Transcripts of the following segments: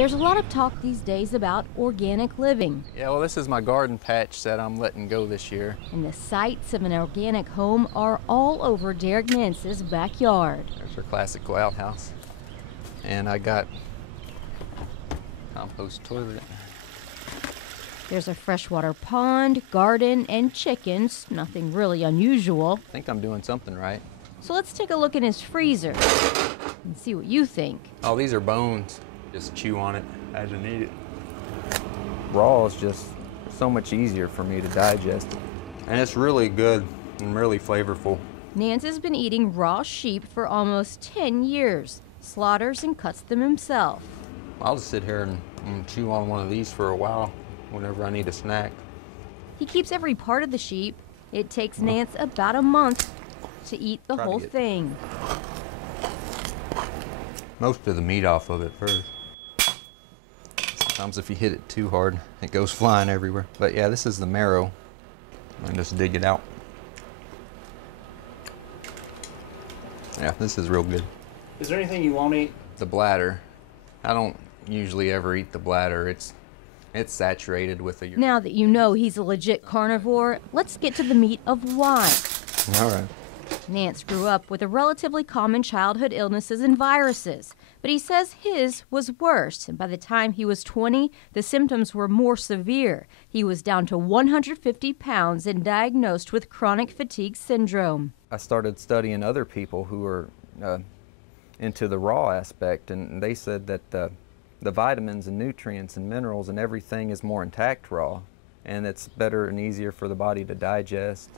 There's a lot of talk these days about organic living. Yeah, well, this is my garden patch that I'm letting go this year. And the sights of an organic home are all over Derek Nance's backyard. There's our classical outhouse. And I got compost toilet. There's a freshwater pond, garden, and chickens. Nothing really unusual. I think I'm doing something right. So let's take a look in his freezer and see what you think. Oh, these are bones. Just chew on it as you need it. Raw is just so much easier for me to digest. And it's really good and really flavorful. Nance has been eating raw sheep for almost 10 years, slaughters and cuts them himself. I'll just sit here and chew on one of these for a while whenever I need a snack. He keeps every part of the sheep. It takes Nance about a month to eat the whole thing. Most of the meat off of it first. Sometimes if you hit it too hard, it goes flying everywhere. But yeah, this is the marrow. And just dig it out. Yeah, this is real good. Is there anything you won't eat? The bladder. I don't usually ever eat the bladder. It's saturated with the... Now that you know he's a legit carnivore, let's get to the meat of why. All right. Nance grew up with a relatively common childhood illnesses and viruses, but he says his was worse, and by the time he was 20, the symptoms were more severe. He was down to 150 pounds and diagnosed with chronic fatigue syndrome. I started studying other people who were into the raw aspect, and they said that the vitamins and nutrients and minerals and everything is more intact raw, and it's better and easier for the body to digest.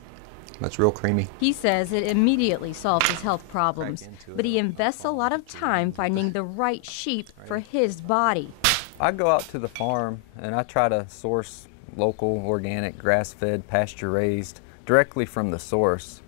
That's real creamy. He says it immediately solves his health problems, but he invests a lot of time finding the right sheep for his body. I go out to the farm and I try to source local, organic, grass-fed, pasture-raised directly from the source,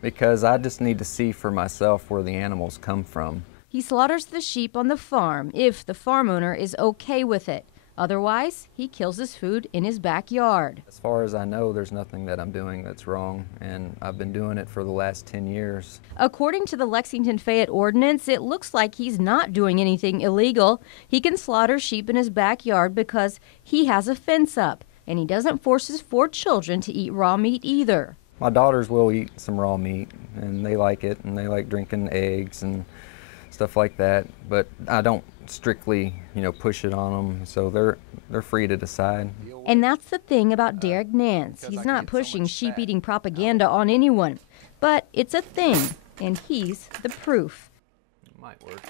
because I just need to see for myself where the animals come from. He slaughters the sheep on the farm if the farm owner is okay with it. Otherwise, he kills his food in his backyard. As far as I know, there's nothing that I'm doing that's wrong, and I've been doing it for the last 10 years. According to the Lexington Fayette Ordinance, it looks like he's not doing anything illegal. He can slaughter sheep in his backyard because he has a fence up, and he doesn't force his 4 children to eat raw meat either. My daughters will eat some raw meat, and they like it, and they like drinking eggs and stuff like that, but I don't strictly, push it on them, so they're free to decide. And that's the thing about Derek Nance. He's not pushing sheep-eating propaganda on anyone, but it's a thing, and he's the proof. It might work.